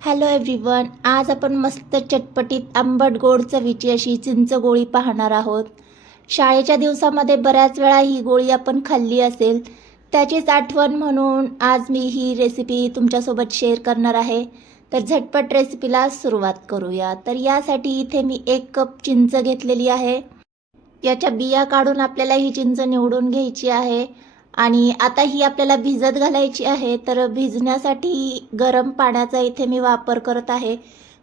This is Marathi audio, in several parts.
हॅलो एव्हरीवन आज आपण मस्त चटपटीत आंबट गोड चवीची अशी चिंच गोळी पाहणार आहोत. शाळेच्या दिवसामध्ये बऱ्याच वेळा ही गोळी आपण खाल्ली असेल. त्याचीच आठवण म्हणून आज मी ही रेसिपी तुमच्यासोबत शेअर करणार आहे. तर झटपट रेसिपीला सुरुवात करूया. तर यासाठी इथे मी एक कप चिंच घेतलेली आहे. याच्या बिया काढून आपल्याला ही चिंच निवडून घ्यायची आहे. आणि आता ही आपल्याला भिजत घालायची आहे तर भिजण्यासाठी गरम पाण्याचा इथे मी वापर करत आहे.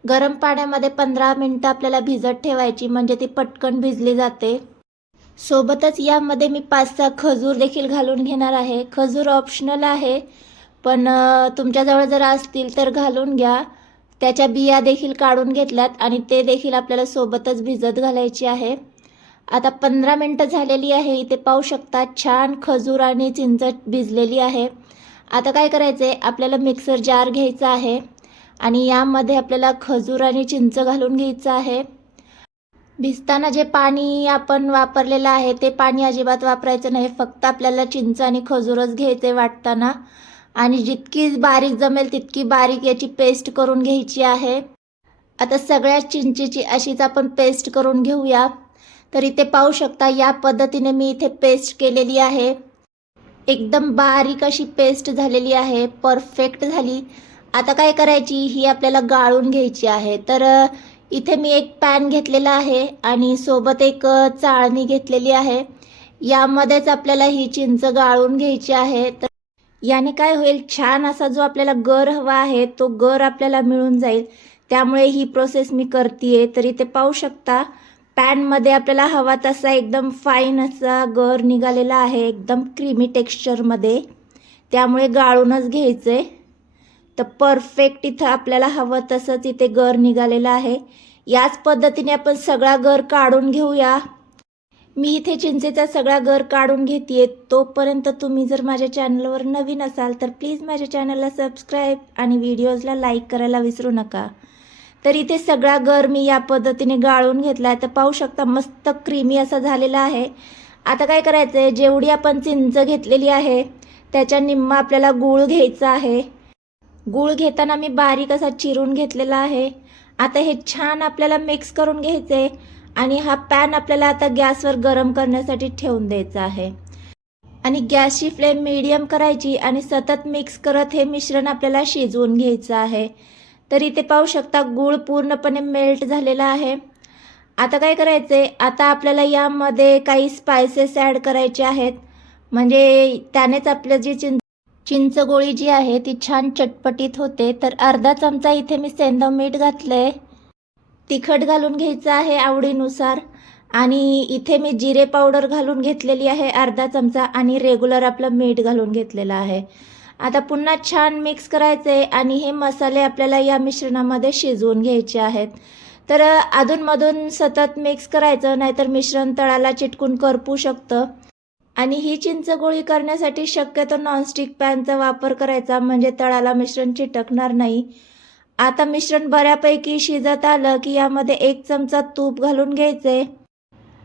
गरम पाण्यामध्ये पंधरा मिनटं आपल्याला भिजत ठेवायची म्हणजे ती पटकन भिजली जाते. सोबतच यामध्ये मी पाच सहा खजूर देखील घालून घेणार आहे. खजूर ऑप्शनल आहे पण तुमच्याजवळ जर असतील तर घालून घ्या. त्याच्या बिया देखील काढून घेतल्यात आणि ते देखील आपल्याला सोबतच भिजत घालायची आहे. आता पंधरा मिनटं झालेली आहे इथे पाहू शकता छान खजूर आणि चिंच भिजलेली आहे. आता काय करायचं आहे आपल्याला मिक्सर जार घ्यायचा आहे आणि यामध्ये आपल्याला खजूर आणि चिंच घालून घ्यायचं आहे. भिजताना जे पाणी आपण वापरलेलं आहे ते पाणी अजिबात वापरायचं नाही फक्त आपल्याला चिंच आणि खजूरच घ्यायचे वाटताना. आणि जितकी बारीक जमेल तितकी बारीक याची पेस्ट करून घ्यायची आहे. आता सगळ्या चिंचेची अशीच आपण पेस्ट करून घेऊया. तर इथे पाहू शकता या पद्धतीने मी इथे पेस्ट केलेली आहे. एकदम बारीक अशी पेस्ट झालेली आहे परफेक्ट झाली. आता काय करायची ही आपल्याला गाळून घ्यायची आहे. तर इथे मी एक पॅन घेतलेला आहे आणि सोबत एक चाळणी घेतलेली आहे. यामध्येच आपल्याला ही चिंच गाळून घ्यायची आहे. तर याने काय होईल छान असा जो आपल्याला गर हवा आहे तो गर आपल्याला मिळून जाईल. त्यामुळे ही प्रोसेस मी करते तर इथे पाहू शकता पॅनमध्ये आपल्याला हवा तसा एकदम फाईन असा गर निघालेला आहे एकदम क्रीमी टेक्स्चरमध्ये त्यामुळे गाळूनच घ्यायचं आहे तर परफेक्ट इथं आपल्याला हवं तसंच इथे गर निघालेलं आहे. याच पद्धतीने आपण सगळा गर काढून घेऊया. मी इथे चिंचेचा सगळा गर काढून घेते तोपर्यंत तुम्ही जर माझ्या चॅनलवर नवीन असाल तर प्लीज माझ्या चॅनलला सबस्क्राईब आणि व्हिडिओजला लाईक करायला विसरू नका. तर इथे सगळा गर मी या पद्धतीने गाळून घेतला आहे तर पाहू शकता मस्त क्रीमी असा झालेला आहे. आता काय करायचं आहे जेवढी आपण चिंच घेतलेली आहे त्याच्या निम्मा आपल्याला गूळ घ्यायचा आहे. गूळ घेताना मी बारीक असा चिरून घेतलेला आहे. आता हे छान आपल्याला मिक्स करून घ्यायचं आहे आणि हा पॅन आपल्याला आता गॅसवर गरम करण्यासाठी ठेवून द्यायचा आहे. आणि गॅसची फ्लेम मीडियम करायची आणि सतत मिक्स करत हे मिश्रण आपल्याला शिजवून घ्यायचं आहे. तर इथे पाहू शकता गूळ पूर्णपणे मेल्ट झालेला आहे. आता काय करायचं आहे आता आपल्याला यामध्ये काही स्पायसेस ॲड करायचे आहेत. म्हणजे त्यानेच आपलं जी चिं चिंच गोळी जी आहे ती छान चटपटीत होते. तर अर्धा चमचा इथे मी सेंधव मीठ घातलं आहे तिखट घालून घ्यायचं आहे आवडीनुसार. आणि इथे मी जिरे पावडर घालून घेतलेली आहे अर्धा चमचा. आणि रेग्युलर आपलं मीठ घालून घेतलेलं आहे. आता पुन्हा छान मिक्स करायचं आहे आणि हे मसाले आपल्याला या मिश्रणामध्ये शिजवून घ्यायचे आहेत. तर अधूनमधून सतत मिक्स करायचं नाहीतर मिश्रण तळाला चिटकून करपू शकतं. आणि ही चिंच गोळी करण्यासाठी शक्यतो नॉनस्टिक पॅनचा वापर करायचा म्हणजे तळाला मिश्रण चिटकणार नाही. आता मिश्रण बऱ्यापैकी शिजत आलं की यामध्ये एक चमचा तूप घालून घ्यायचे.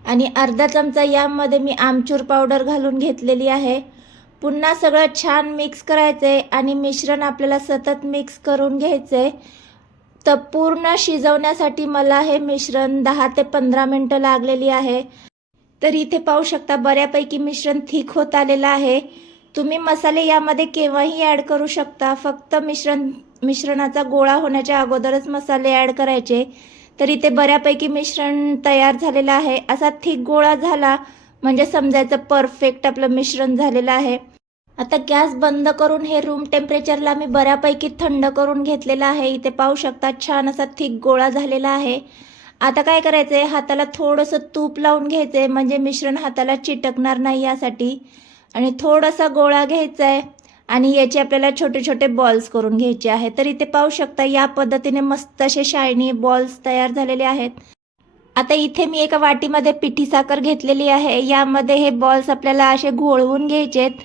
आणि अर्धा चमचा यामध्ये मी आमचूर पावडर घालून घेतलेली आहे. पुन्हा सगळं छान मिक्स करायचं आहे आणि मिश्रण आपल्याला सतत मिक्स करून घ्यायचं आहे तर पूर्ण शिजवण्यासाठी मला हे मिश्रण दहा ते पंधरा मिनटं लागलेली आहे. तर इथे पाहू शकता बऱ्यापैकी मिश्रण थिक होत आलेलं आहे. तुम्ही मसाले यामध्ये केव्हाही ॲड करू शकता. फक्त मिश्रण मिश्रणाचा गोळा होण्याच्या अगोदरच मसाले ॲड करायचे. तर इथे बऱ्यापैकी मिश्रण तयार झालेलं आहे. असा थिक गोळा झाला म्हणजे समजायचं परफेक्ट आपलं मिश्रण झालेलं आहे. आता गॅस बंद करून हे रूम टेम्परेचरला मी बऱ्यापैकी थंड करून घेतलेलं आहे. इथे पाहू शकता छान असा थिक गोळा झालेला आहे. आता काय करायचं आहे हाताला थोडंसं तूप लावून घ्यायचं आहे म्हणजे मिश्रण हाताला चिटकणार नाही यासाठी. आणि थोडासा गोळा घ्यायचा आहे आणि याचे आपल्याला छोटे छोटे बॉल्स करून घ्यायचे आहे तर इथे पाहू शकता या पद्धतीने मस्त असे शायनी बॉल्स तयार झालेले आहेत. आता इथे मी एका वाटीमध्ये पिठी साखर घेतलेली आहे. यामध्ये हे बॉल्स आपल्याला असे घोळवून घ्यायचे आहेत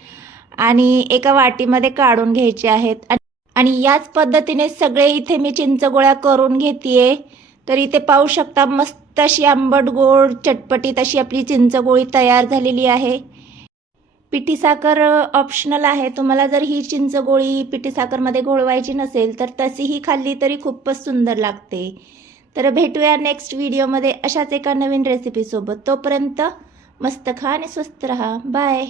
आणि एका वाटीमध्ये काढून घ्यायचे आहेत. आणि- याच पद्धतीने सगळे इथे मी चिंचगोळ्या करून घेते तर इथे पाहू शकता मस्त अशी आंबट गोड चटपटीत अशी आपली चिंचगोळी तयार झालेली आहे. पिठी साखर ऑप्शनल आहे. तुम्हाला जर ही चिंच गोळी पिठी साखरमध्ये घोळवायची नसेल तर तशीही खाल्ली तरी खूपच सुंदर लागते. तर भेटूया नेक्स्ट व्हिडिओमध्ये अशाच एका नवीन रेसिपीसोबत तोपर्यंत मस्त खा आणि स्वस्त रहा. बाय